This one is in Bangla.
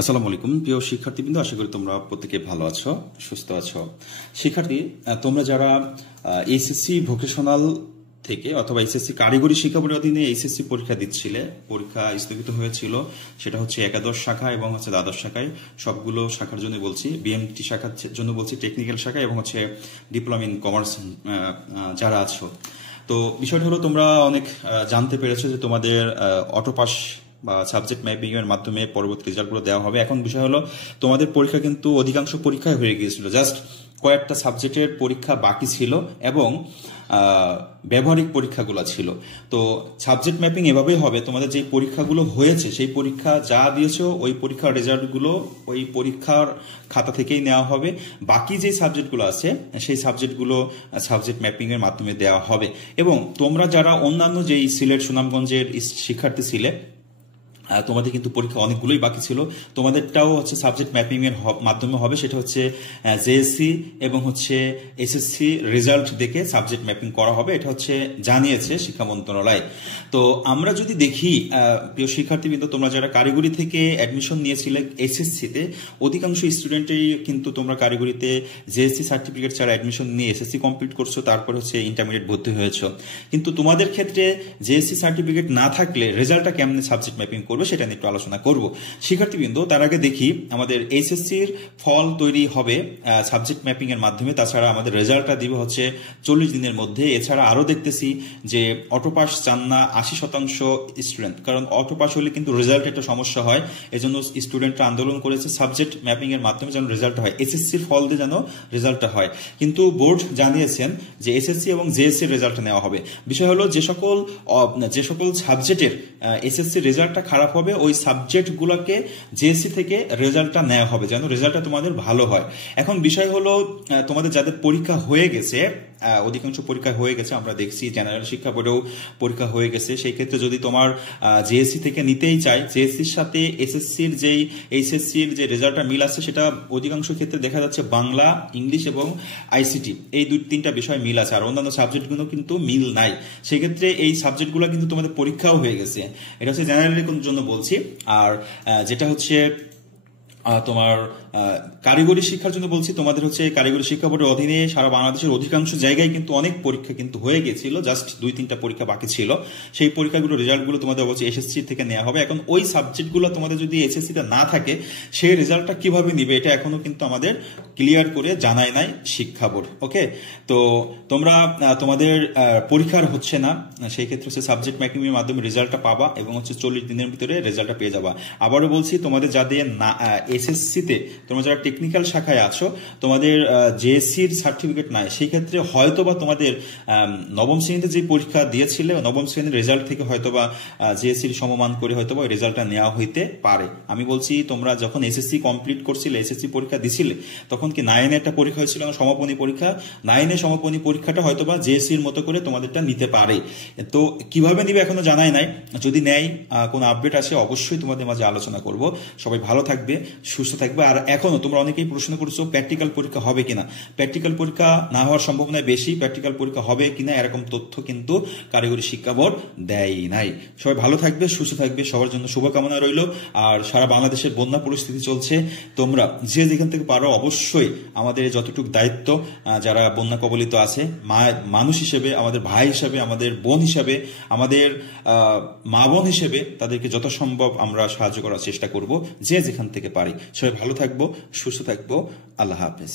আসসালামু আলাইকুম প্রিয় শিক্ষার্থীবৃন্দ, আশা করি তোমরা প্রত্যেকে ভালো আছো, সুস্থ আছো। শিক্ষার্থী, তোমরা যারা এইচএসসি ভোকেশনাল থেকে অথবা এইচএসসি কারিগরি শিক্ষা বোর্ডের অধীনে এইচএসসি পরীক্ষা দিচ্ছিলে, পরীক্ষা স্থগিত হয়েছিল, সেটা হচ্ছে একাদশ শাখা এবং হচ্ছে দ্বাদশ শাখায়, সবগুলো শাখার জন্য বলছি, বিএমটি শাখার জন্য বলছি, টেকনিক্যাল শাখা এবং হচ্ছে ডিপ্লোমা ইন কমার্স যারা আছো। তো বিষয়টা হলো, তোমরা অনেক জানতে পেরেছো যে তোমাদের অটোপাস বা সাবজেক্ট ম্যাপিং এর মাধ্যমে পরবর্তী রেজাল্টগুলো দেওয়া হবে। এখন বিষয় হলো, তোমাদের পরীক্ষা কিন্তু অধিকাংশ পরীক্ষায় হয়ে গিয়েছিল, জাস্ট কয়েকটা সাবজেক্টের পরীক্ষা বাকি ছিল এবং ব্যবহারিক পরীক্ষাগুলো ছিল। তো সাবজেক্ট ম্যাপিং এভাবেই হবে, তোমাদের যে পরীক্ষাগুলো হয়েছে সেই পরীক্ষা যা দিয়েছো ওই পরীক্ষার রেজাল্টগুলো ওই পরীক্ষার খাতা থেকেই নেওয়া হবে। বাকি যে সাবজেক্টগুলো আছে সেই সাবজেক্টগুলো সাবজেক্ট ম্যাপিং এর মাধ্যমে দেওয়া হবে। এবং তোমরা যারা অন্যান্য যেই সিলেট সুনামগঞ্জের শিক্ষার্থী ছিলে, তোমাদের কিন্তু পরীক্ষা অনেকগুলোই বাকি ছিল, তোমাদেরটাও হচ্ছে সাবজেক্ট ম্যাপিং এর মাধ্যমে হবে। সেটা হচ্ছে জেএসসি এবং হচ্ছে এসএসসি রেজাল্ট দেখে সাবজেক্ট ম্যাপিং করা হবে, এটা হচ্ছে জানিয়েছে শিক্ষা মন্ত্রণালয়। তো আমরা যদি দেখি, প্রিয় শিক্ষার্থীবৃন্দ, তোমরা যারা কারিগরি থেকে অ্যাডমিশন নিয়েছিলে এসএসসিতে, অধিকাংশ স্টুডেন্টই কিন্তু তোমরা কারিগরিতে জেএসসি সার্টিফিকেট ছাড়া অ্যাডমিশন নিয়ে এসএসসি কমপ্লিট করছো, তারপর হচ্ছে ইন্টারমিডিয়েট ভর্তি হয়েছো। কিন্তু তোমাদের ক্ষেত্রে জেএসসি সার্টিফিকেট না থাকলে রেজাল্টটা কেমনে সাবজেক্ট ম্যাপিং করবে সেটা নিয়ে একটু আলোচনা করব। শিক্ষার্থীবৃন্দ, তার আগে দেখি আমাদের এইচএসসির ফল তৈরি হবে সাবজেক্ট ম্যাপিং এর মাধ্যমে, তাছাড়া আমাদের রেজাল্টটা দিবে হচ্ছে 40 দিনের মধ্যে। এছাড়া আরো দেখতেছি যে অটোপাস চান না 80% স্টুডেন্ট, কারণ অটোপাস হলে কিন্তু রেজাল্ট একটা সমস্যা হয়, এজন্য স্টুডেন্টরা আন্দোলন করেছে সাবজেক্ট ম্যাপিং এর মাধ্যমে যেন রেজাল্ট হয়, এসএসসির ফল দিয়ে যেন রেজাল্টটা হয়। কিন্তু বোর্ড জানিয়েছেন যে এসএসসি এবং জেএসসি রেজাল্ট নেওয়া হবে। বিষয় হলো, যে সকল সাবজেক্টের এসএসসি রেজাল্টটা খারাপ হবে, ওই সাবজেক্টগুলোকে জেএসসি থেকে রেজাল্টটা নেওয়া হবে, যেন রেজাল্টটা তোমাদের ভালো হয়। এখন বিষয় হলো, তোমাদের যাদের পরীক্ষা হয়ে গেছে, অধিকাংশ পরীক্ষা হয়ে গেছে, আমরা দেখছি জেনারেল শিক্ষা বোর্ডেও পরীক্ষা হয়ে গেছে, সেই ক্ষেত্রে যদি তোমার জেএসসি থেকে নিতেই চাই, জেএসসির সাথে এসএসসির যেই এইচএসসির যে রেজাল্টটা মিল আছে, সেটা অধিকাংশ ক্ষেত্রে দেখা যাচ্ছে বাংলা, ইংলিশ এবং আইসিটি, এই 2-3টা বিষয় মিল আছে, আর অন্যান্য সাবজেক্টগুলো কিন্তু মিল নাই। সেক্ষেত্রে এই সাবজেক্টগুলো কিন্তু তোমাদের পরীক্ষাও হয়ে গেছে, এটা হচ্ছে জেনারেলের জন্য বলছি। আর যেটা হচ্ছে তোমার কারিগরি শিক্ষার জন্য বলছি, তোমাদের হচ্ছে কারিগরি শিক্ষা বোর্ডের অধীনে সারা বাংলাদেশের অধিকাংশ জায়গায় কিন্তু অনেক পরীক্ষা কিন্তু হয়ে গেছিল, জাস্ট 2-3টা পরীক্ষা বাকি ছিল। সেই পরীক্ষাগুলো রেজাল্টগুলো তোমাদের অবশ্যই এসএসসি থেকে নেওয়া হবে। এখন ওই সাবজেক্টগুলো তোমাদের যদি এসএসসিতে না থাকে, সেই রেজাল্টটা কিভাবে নিবে এটা এখনো কিন্তু আমাদের ক্লিয়ার করে জানায় নাই শিক্ষা বোর্ড। ওকে, তো তোমরা তোমাদের পরীক্ষার হচ্ছে না, সেই ক্ষেত্রে হচ্ছে সাবজেক্ট ম্যাপিং এর মাধ্যমে রেজাল্টটা পাবা এবং হচ্ছে 40 দিনের ভিতরে রেজাল্টটা পেয়ে যাবা। আবারও বলছি, তোমাদের যাদের না এসএসসিতে, তোমরা যারা টেকনিক্যাল শাখায় আছো, তোমাদের জেএসসির সার্টিফিকেট নাই, সেই ক্ষেত্রে হয়তোবা তোমাদের নবম শ্রেণীতে যে পরীক্ষা দিয়েছিলে, নবম শ্রেণীর রেজাল্ট থেকে হয়তোবা জেএসসির সমমান করে হয়তোবা ওই রেজাল্টটা নেওয়া হইতে পারে। আমি বলছি, তোমরা যখন এসএসসি কমপ্লিট করছিলে, এসএসসি পরীক্ষা দিছিলে, তখন কি 9-এ একটা পরীক্ষা হয়েছিল, সমাপনী পরীক্ষা, 9-এ সমাপনী পরীক্ষাটা হয়তোবা জেএসসির মতো করে তোমাদেরটা নিতে পারে। তো কিভাবে নিবে এখনো জানাই নাই, যদি নেয় কোনো আপডেট আসে অবশ্যই তোমাদের মাঝে আলোচনা করব। সবাই ভালো থাকবে, সুস্থ থাকবে। আর এখনো তোমরা অনেকেই প্রশ্ন করছো প্র্যাকটিক্যাল পরীক্ষা হবে কিনা। প্র্যাকটিক্যাল পরীক্ষা না হওয়ার সম্ভাবনা বেশি, প্র্যাকটিক্যাল পরীক্ষা হবে কিনা এরকম তথ্য কিন্তু কারিগরি শিক্ষা বোর্ড দেয় নাই। সবাই ভালো থাকবে, সুস্থ থাকবে, সবার জন্য শুভকামনা রইল। আর সারা বাংলাদেশের বন্যা পরিস্থিতি চলছে, তোমরা যে যেখান থেকে পারো অবশ্যই আমাদের যতটুকু দায়িত্ব, যারা বন্যা কবলিত আছে, মানুষ হিসেবে, আমাদের ভাই হিসেবে, আমাদের বোন হিসেবে, আমাদের মা বোন হিসেবে তাদেরকে যথাসম্ভব আমরা সাহায্য করার চেষ্টা করব, যে যেখান থেকে পারি। সবাই ভালো থাকবো, সুস্থ থাকবো। আল্লাহ হাফেজ।